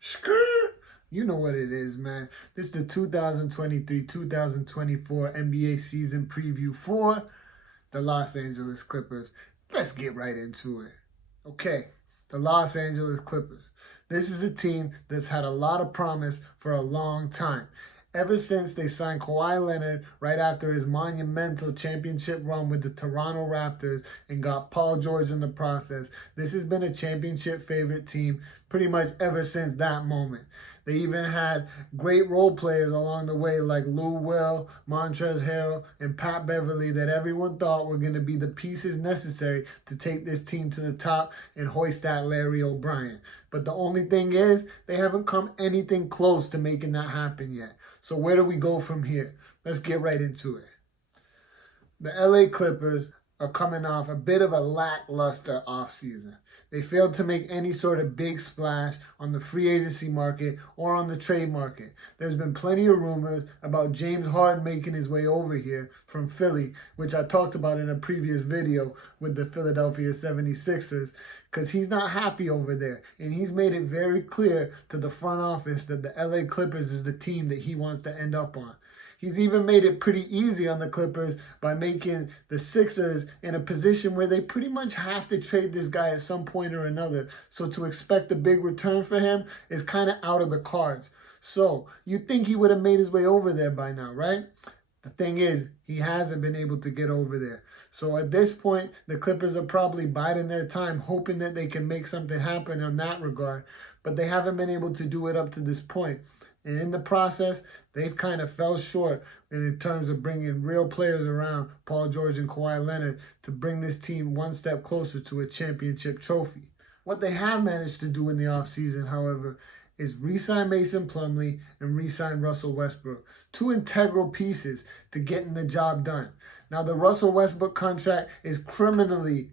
Skirt. You know what it is, man. This is the 2023-2024 NBA season preview for the Los Angeles Clippers. Let's get right into it. Okay, the Los Angeles Clippers. This is a team that's had a lot of promise for a long time. Ever since they signed Kawhi Leonard right after his monumental championship run with the Toronto Raptors and got Paul George in the process, this has been a championship favorite team pretty much ever since that moment. They even had great role players along the way like Lou Will, Montrezl Harrell, and Pat Beverly that everyone thought were going to be the pieces necessary to take this team to the top and hoist that Larry O'Brien. But the only thing is, they haven't come anything close to making that happen yet. So where do we go from here? Let's get right into it. The LA Clippers are coming off a bit of a lackluster offseason. They failed to make any sort of big splash on the free agency market or on the trade market. There's been plenty of rumors about James Harden making his way over here from Philly, which I talked about in a previous video with the Philadelphia 76ers, because he's not happy over there. And he's made it very clear to the front office that the LA Clippers is the team that he wants to end up on. He's even made it pretty easy on the Clippers by making the Sixers in a position where they pretty much have to trade this guy at some point or another. So to expect a big return for him is kind of out of the cards. So you'd think he would have made his way over there by now, right? The thing is, he hasn't been able to get over there. So at this point, the Clippers are probably biding their time, hoping that they can make something happen in that regard. But they haven't been able to do it up to this point. And in the process, they've kind of fell short in terms of bringing real players around Paul George and Kawhi Leonard to bring this team one step closer to a championship trophy. What they have managed to do in the offseason, however, is re-sign Mason Plumlee and re-sign Russell Westbrook. Two integral pieces to getting the job done. Now, the Russell Westbrook contract is criminally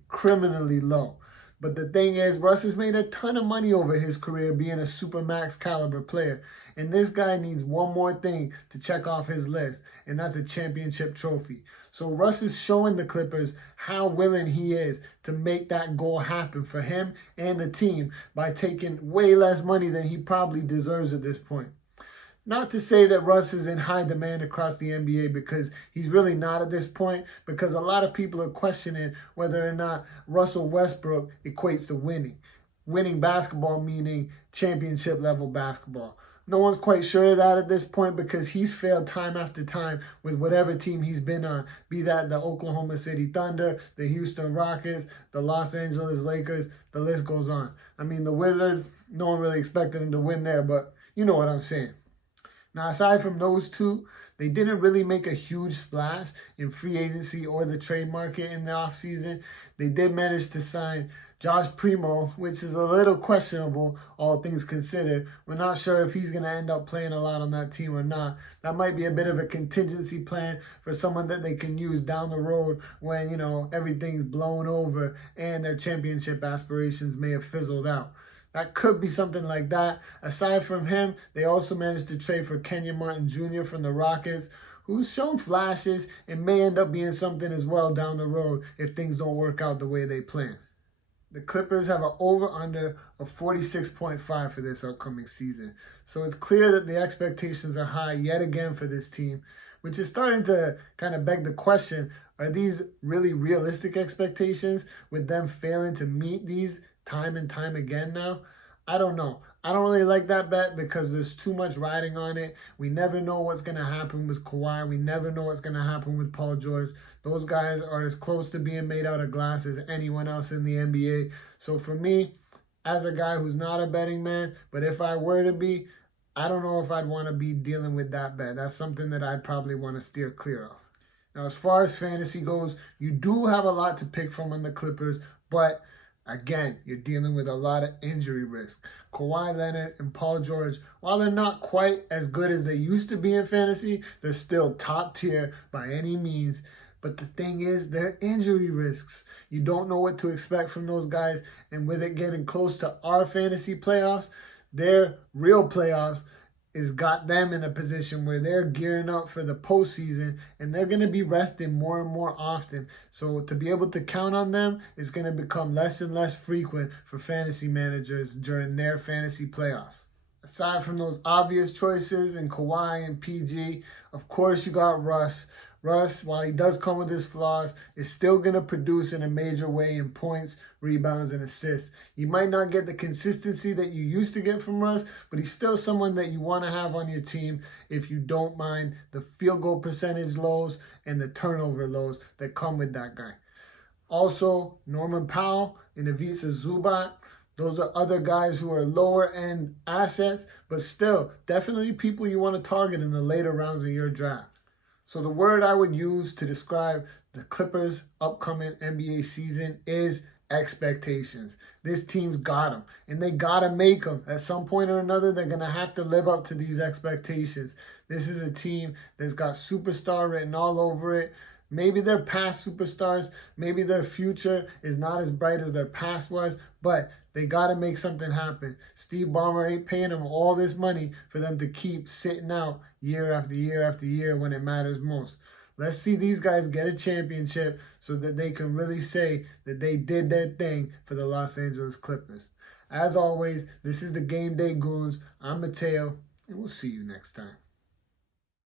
low. But the thing is, Russ has made a ton of money over his career being a supermax caliber player. And this guy needs one more thing to check off his list, and that's a championship trophy. So Russ is showing the Clippers how willing he is to make that goal happen for him and the team by taking way less money than he probably deserves at this point. Not to say that Russ is in high demand across the NBA, because he's really not at this point, because a lot of people are questioning whether or not Russell Westbrook equates to winning. Winning basketball meaning championship level basketball. No one's quite sure of that at this point, because he's failed time after time with whatever team he's been on, be that the Oklahoma City Thunder, the Houston Rockets, the Los Angeles Lakers, the list goes on. I mean, the Wizards, no one really expected him to win there, but you know what I'm saying. Now, aside from those two, they didn't really make a huge splash in free agency or the trade market in the offseason. They did manage to sign Josh Primo, which is a little questionable, all things considered. We're not sure if he's going to end up playing a lot on that team or not. That might be a bit of a contingency plan for someone that they can use down the road when, everything's blown over and their championship aspirations may have fizzled out. That could be something like that. Aside from him, they also managed to trade for Kenyon Martin Jr. from the Rockets, who's shown flashes and may end up being something as well down the road if things don't work out the way they plan. The Clippers have an over-under of 46.5 for this upcoming season. So it's clear that the expectations are high yet again for this team, which is starting to kind of beg the question, are these really realistic expectations with them failing to meet these time and time again now? I don't know. I don't really like that bet because there's too much riding on it. We never know what's going to happen with Kawhi. We never know what's going to happen with Paul George. Those guys are as close to being made out of glass as anyone else in the NBA. So for me, as a guy who's not a betting man, but if I were to be, I don't know if I'd want to be dealing with that bet. That's something that I'd probably want to steer clear of. Now, as far as fantasy goes, you do have a lot to pick from on the Clippers, but again, you're dealing with a lot of injury risk. Kawhi Leonard and Paul George, while they're not quite as good as they used to be in fantasy, they're still top tier by any means. But the thing is, they're injury risks. You don't know what to expect from those guys. And with it getting close to our fantasy playoffs, their real playoffs, has got them in a position where they're gearing up for the postseason and they're going to be resting more and more often. So to be able to count on them is going to become less and less frequent for fantasy managers during their fantasy playoffs. Aside from those obvious choices in Kawhi and PG, of course you got Russ. Russ, while he does come with his flaws, is still going to produce in a major way in points, rebounds, and assists. You might not get the consistency that you used to get from Russ, but he's still someone that you want to have on your team if you don't mind the field goal percentage lows and the turnover lows that come with that guy. Also, Norman Powell and Ivica Zubac. Those are other guys who are lower end assets, but still definitely people you want to target in the later rounds of your draft. So the word I would use to describe the Clippers' upcoming NBA season is expectations. This team's got them, and they got to make them. At some point or another, they're going to have to live up to these expectations. This is a team that's got superstar written all over it. Maybe they're past superstars. Maybe their future is not as bright as their past was, but they got to make something happen. Steve Ballmer ain't paying them all this money for them to keep sitting out year after year after year when it matters most. Let's see these guys get a championship so that they can really say that they did their thing for the Los Angeles Clippers. As always, this is the Game Day Goons. I'm Mateo, and we'll see you next time.